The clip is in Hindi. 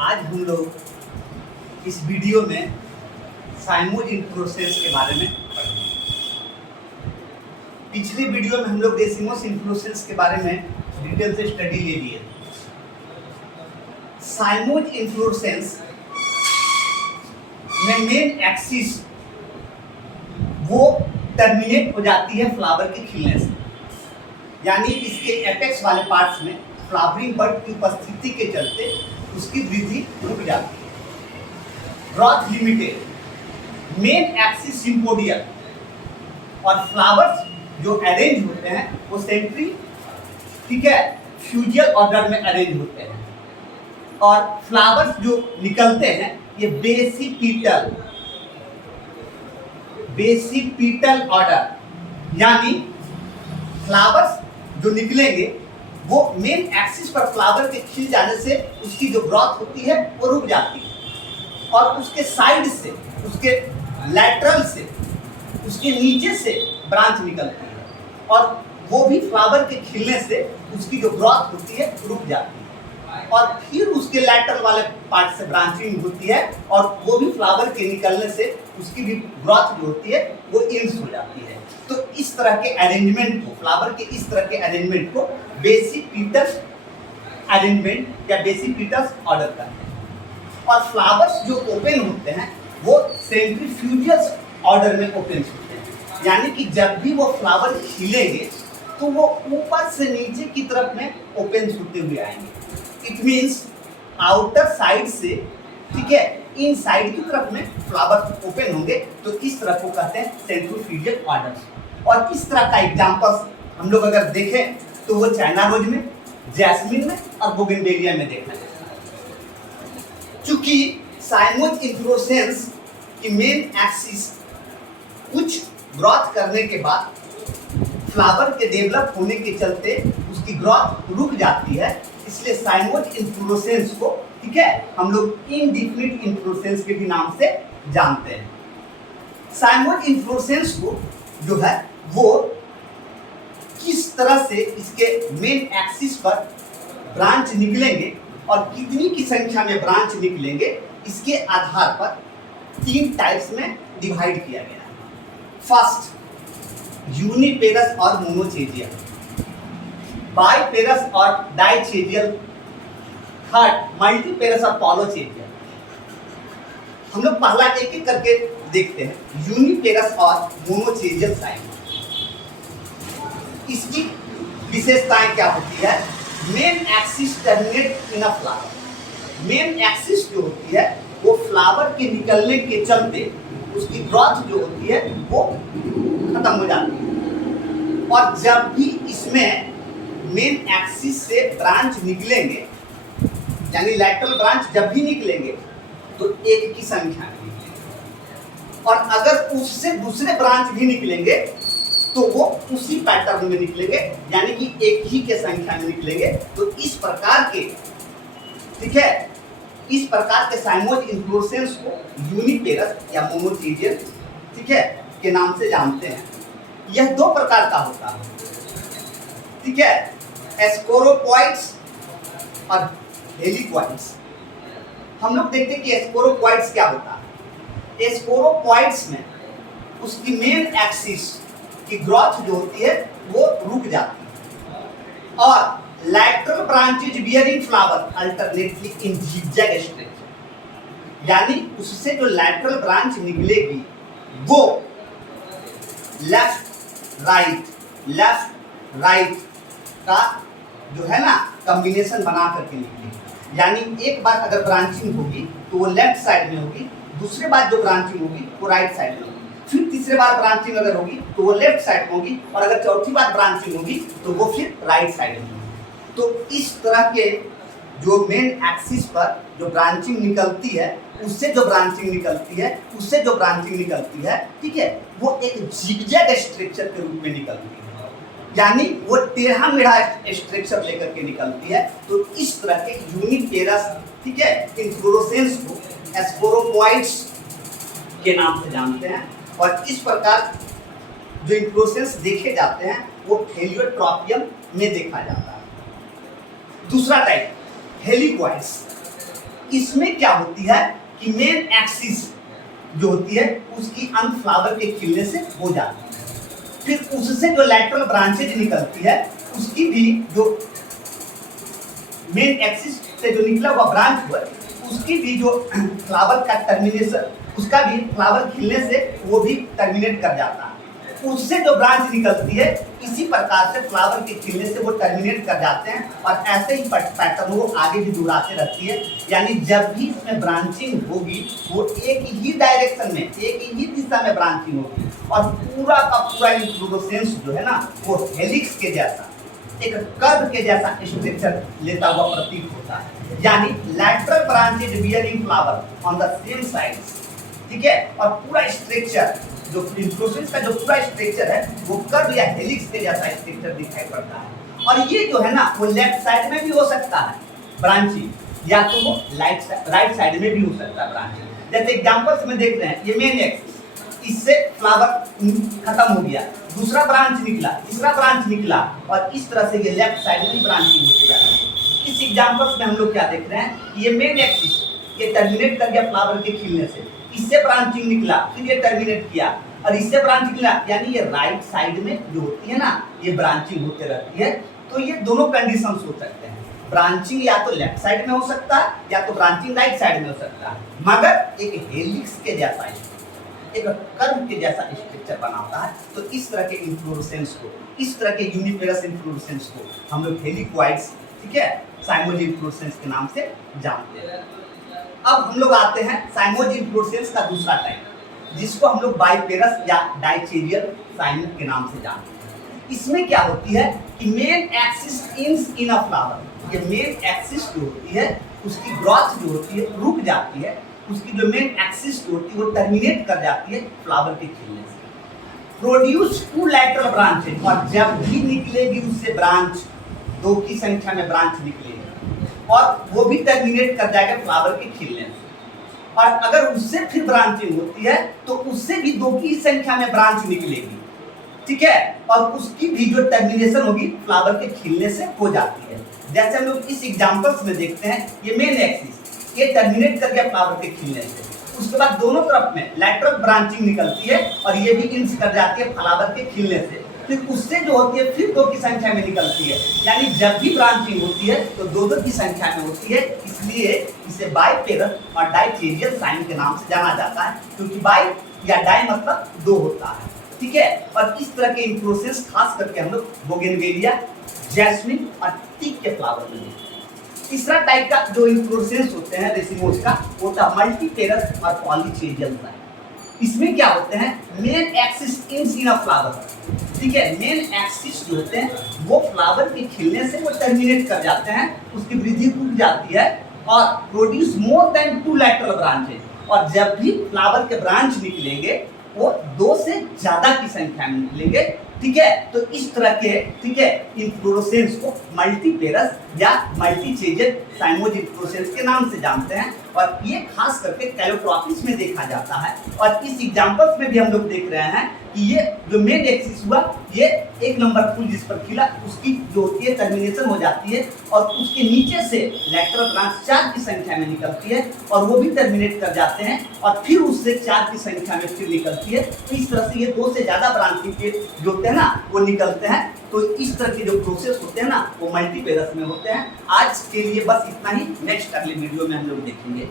आज हम लोग इस वीडियो में साइमोज इन्फ्लोरेसेंस के बारे में पढ़ेंगे। पिछले वीडियो में हम लोग रेसिमोस इन्फ्लोरेसेंस के बारे में डिटेल से स्टडी ले लिए। साइमोज इन्फ्लोरेसेंस में मेन एक्सिस वो टर्मिनेट हो जाती है फ्लावर के खिलने से, यानी इसके एपेक्स वाले पार्ट्स में फ्लावरिंग बड की उपस्थिति के चलते उसकी वृद्धि रुक जाती है। Growth limited main axis sympodial और फ्लावर्स जो अरेंज होते हैं वो सेंट्री फ्यूजियल ऑर्डर में अरेंज होते हैं, और फ्लावर्स जो निकलते हैं ये बेसिपीटल ऑर्डर, यानी फ्लावर्स जो निकलेंगे वो मेन एक्सिस पर फ्लावर के खिल जाने से उसकी जो ग्रोथ होती है वो रुक जाती है, और उसके साइड से, उसके लैटरल से, उसके नीचे से ब्रांच निकलती है, और वो भी फ्लावर के खिलने से उसकी जो ग्रोथ होती है रुक जाती है, और फिर उसके लैटरल वाले पार्ट से ब्रांचिंग होती है, और वो भी फ्लावर के निकलने से उसकी भी ग्रोथ जो होती है वो इंड्स हो जाती है। तो इस तरह के अरेंजमेंट को, फ्लावर के इस तरह के अरेंजमेंट को बेसिपीटल अरेंजमेंट या बेसिपीटल ऑर्डर करते हैं। और फ्लावर्स जो ओपन होते हैं वो सेंट्रीफ्यूजियल ऑर्डर में ओपन होते हैं, यानी कि जब भी वो फ्लावर खिलेंगे तो वो ऊपर से नीचे की तरफ में ओपन होते हुए आएंगे। इट मीन्स आउटर साइड से इन साइड की तरफ में फ्लावर ओपन होंगे, तो इस तरह को कहते हैं सेंट्रीफ्यूजियल ऑर्डर। और इस तरह का एग्जांपल्स हम लोग अगर देखें तो वो चाइना रोज में, जैस्मिन में और बोगनवेलिया में देखा जाता है। चूंकि साइमोज इन्फ्लोरेसेंस की मेन एक्सिस कुछ ग्रोथ करने के बाद फ्लावर के डेवलप होने के चलते उसकी ग्रोथ रुक जाती है, इसलिए साइमोज इन्फ्लोरेसेंस को हम लोग इनडिफिनिट इन्फ्लोरेसेंस के भी नाम से जानते हैं। साइमोज इन्फ्लोरेसेंस को जो है वो किस तरह से इसके मेन एक्सिस पर ब्रांच निकलेंगे और कितनी की संख्या में ब्रांच निकलेंगे, इसके आधार पर 3 टाइप्स में डिवाइड किया गया है। फर्स्ट, यूनिपेरस और मोनोचेजियल, बाइपेरस और डाइचेजियल, थर्ड मल्टीपेरस और पॉलोचेजियल। हम लोग पहला एक एक करके देखते हैं। यूनिपेरस और मोनोचेजियल साइमोज, इसकी विशेषताएं क्या होती है? मेन एक्सिस टर्मिनेट इन अ फ्लावर। मेन एक्सिस जो होती है वो फ्लावर के निकलने के चलते उसकी ग्रोथ जो होती है वो खत्म हो जाती है, और जब भी इसमें मेन एक्सिस से ब्रांच निकलेंगे, यानी लैटरल ब्रांच जब भी निकलेंगे तो एक की संख्या में निकलेंगे, और अगर उससे दूसरे ब्रांच भी निकलेंगे तो वो उसी पैटर्न में निकलेंगे, यानी कि एक ही के संख्या में निकलेंगे। तो इस प्रकार के इस प्रकार के साइमोज इन्फ्लोरेसेंस को यूनिपेरस या मोनोचेजियल के नाम से जानते हैं। यह 2 प्रकार का होता है, एस्कोरोपॉइड्स और हेलिक्वाइड्स। हम लोग देखते हैं कि एस्कोरोपॉइड्स क्या होता है। एस्कोरोपॉइड्स में उसकी मेन एक्सिस की ग्रोथ जो होती है वो रुक जाती है, और lateral branches bearing flower alternately in zigzag structure, यानी उससे जो लैटरल ब्रांच निकलेगी वो लेफ्ट राइट का जो है ना कॉम्बिनेशन बना करके निकलेगी। यानी एक बार अगर ब्रांचिंग होगी तो वो लेफ्ट साइड में होगी, दूसरे बार जो ब्रांचिंग होगी वो राइट साइड में होगी, फिर तीसरे बार ब्रांचिंग अगर होगी तो वो लेफ्ट साइड में होगी, और अगर चौथी बार ब्रांचिंग होगी तो वो फिर राइट साइड में होगी। तो इस तरह के जो मेन एक्सिस पर जो ब्रांचिंग निकलती है, उससे जो ब्रांचिंग निकलती है, वो एक जिगजैग स्ट्रक्चर के रूप में निकलती है, यानी वो टेढ़ा मेढ़ा स्ट्रक्चर लेकर के निकलती है। तो इस तरह के यूनिपेरस इन्फ्लोरेसेंस को एस्कोरोपॉइड्स के नाम से जानते हैं। और इस प्रकार जो इन्फ्लोरेसेंस देखे जाते हैं वो हेलियोट्रोपियम में देखा जाता है। दूसरा टाइप हेलिक्वाइड्स। इसमें क्या होती है कि मेन एक्सिस जो होती है उसकी अंत फ्लावर के खिलने से हो जाती है, फिर उससे जो लैटरल ब्रांचेज निकलती है उसकी भी जो मेन एक्सिस से जो निकला हुआ ब्रांच हुआ उसकी भी जो फ्लावर का टर्मिनेशन, उसका भी फ्लावर खिलने से वो भी टर्मिनेट कर जाता है, उससे जो ब्रांच निकलती है इसी प्रकार से फ्लावर के खिलने से वो टर्मिनेट कर जाते हैं और ऐसे ही पैटर्न वो आगे भी दोहराते रहती है। यानी जब भी इसमें ब्रांचिंग होगी वो एक ही डायरेक्शन में, एक ही दिशा में ब्रांचिंग होगी और पूरा का पूरा इन्फ्लोरेसेंस जो है ना वो हेलिक्स के जैसा, एक कर्व के जैसा स्ट्रक्चर लेता हुआ प्रतीत होता है। यानी lateral branches bearing flower on the same sides, ठीक है, और पूरा स्ट्रक्चर जो इन्फ्लोरेसेंस का जो पूरा स्ट्रक्चर है वो कर्व या हेलिक्स के जैसा स्ट्रक्चर दिखाई पड़ता है। और ये जो है ना वो लेफ्ट साइड में भी हो सकता है ब्रांचिंग, या तो वो राइट साइड में भी हो सकता है ब्रांचिंग। जैसे एग्जांपल्स में देख रहे हैं, ये मेन एक्सिस, इससे फ्लावर खत्म हो गया, दूसरा ब्रांच निकला, तीसरा ब्रांच निकला और इस तरह से ये लेफ्ट साइड में ब्रांचिंग होती जा रही है। इस एग्जांपल्स में हम लोग क्या देख रहे हैं, ये मेन एक्सिस ये टर्मिनेट कर गया फ्लावर के खिलने से, इससे ब्रांचिंग निकला, फिर ये टर्मिनेट किया और इससे ब्रांच निकला, यानी ये राइट साइड में जो होती है ना ये ब्रांचिंग होते रहती है। तो ये दोनों कंडीशंस हो सकते हैं, ब्रांचिंग या तो लेफ्ट साइड में हो सकता है या तो ब्रांचिंग राइट साइड में हो सकता है, मगर एक हेलिक्स के जैसा, एक कर्व के जैसा स्ट्रक्चर बनाता है। तो इस तरह के इन्फ्लोरेसेंस को, इस तरह के यूनिपेरस इन्फ्लोरेसेंस को हम लोग हेलिक्वाइड्स, ठीक है, साइमोइड इन्फ्लोरेसेंस के नाम से जानते हैं। अब हम लोग आते हैं साइमोइड इन्फ्लोरेसेंस का दूसरा टाइप, जिसको हम लोग बाइपेरस या डाइचेरियल साइम के नाम से जानते हैं। इसमें क्या होती है कि मेन एक्सिस इन अ फ्लावर, ये मेन एक्सिस जो होती है उसकी ग्रोथ जो होती है रुक जाती है, उसकी जो मेन एक्सिस जो होती है वो टर्मिनेट कर जाती है फ्लावर के खिलने से, प्रोड्यूस टू लैटरल ब्रांचेज, और जब भी निकलेगी उससे ब्रांच, दो की संख्या में ब्रांच निकलेगी और वो भी टर्मिनेट कर जाएगा फ्लावर के खिलने से। और अगर उससे फिर ब्रांचिंग होती है तो उससे भी दो की संख्या में ब्रांच निकलेगी, ठीक है, और उसकी भी जो टर्मिनेशन होगी फ्लावर के खिलने से हो जाती है। जैसे हम लोग इस एग्जांपल्स में देखते हैं, ये मेन एक्सिस ये टर्मिनेट कर गया फ्लावर के खिलने से, उसके बाद दोनों तरफ में लैटरल ब्रांचिंग निकलती है और ये भी इंस कर जाती है फ्लावर के खिलने से, फिर उससे जो होती है फिर दो की संख्या में निकलती है। यानी जब भी ब्रांचिंग होती है तो दो दो की संख्या में होती है, इसलिए इसे बाइपेरस और डाइचेरियल साइन के नाम से जाना जाता है, क्योंकि बाई या डाई मतलब दो होता है, ठीक है। और इस तरह के इन्फ्लोरेसेंस खास करके हम लोग बोगेनवेलिया, जैस्मिन और टीक के फ्लावर में देखते हैं। तीसरा टाइप का जो इन्फ्लोरेसेंस होते हैं रेसिमोस का, वो होता है मल्टीपेरस और पॉलीचेरियल साइन। इसमें क्या होते हैं, मेन एक्सिस इन अ फ्लावर, ठीक है, मेन एक्सिस जो होते हैं वो फ्लावर के खिलने से वो टर्मिनेट कर जाते हैं, उसकी वृद्धि रुक जाती है और produce more than two lateral branches, और जब भी फ्लावर के ब्रांच निकलेंगे वो दो से ज्यादा की संख्या में निकलेंगे, ठीक है। तो इस तरह के, ठीक है, इन्फ्लोरेसेंस को मल्टीपेरस या मल्टीचेरियल साइमोइड इन्फ्लोरेसेंस के नाम से जानते हैं और ये खास करके कैलोट्रॉपिस में देखा जाता है। और इस एग्जांपल्स में भी हम लोग देख रहे हैं कि ये जो मेन एक्सिस हुआ, ये एक नंबर फूल जिस पर खिला उसकी जो होती है टर्मिनेशन हो जाती है और उसके नीचे से लैटरल ब्रांच 4 की संख्या में निकलती है और वो भी टर्मिनेट कर जाते हैं और फिर उससे 4 की संख्या में फिर निकलती है। तो इस तरह से ये 2 से ज़्यादा ब्रांच के जो होते हैं ना वो निकलते हैं। तो इस तरह के जो प्रोसेस होते हैं ना वो मल्टीपेरस में होते हैं। आज के लिए बस इतना ही, नेक्स्ट अगले वीडियो में हम लोग देखेंगे।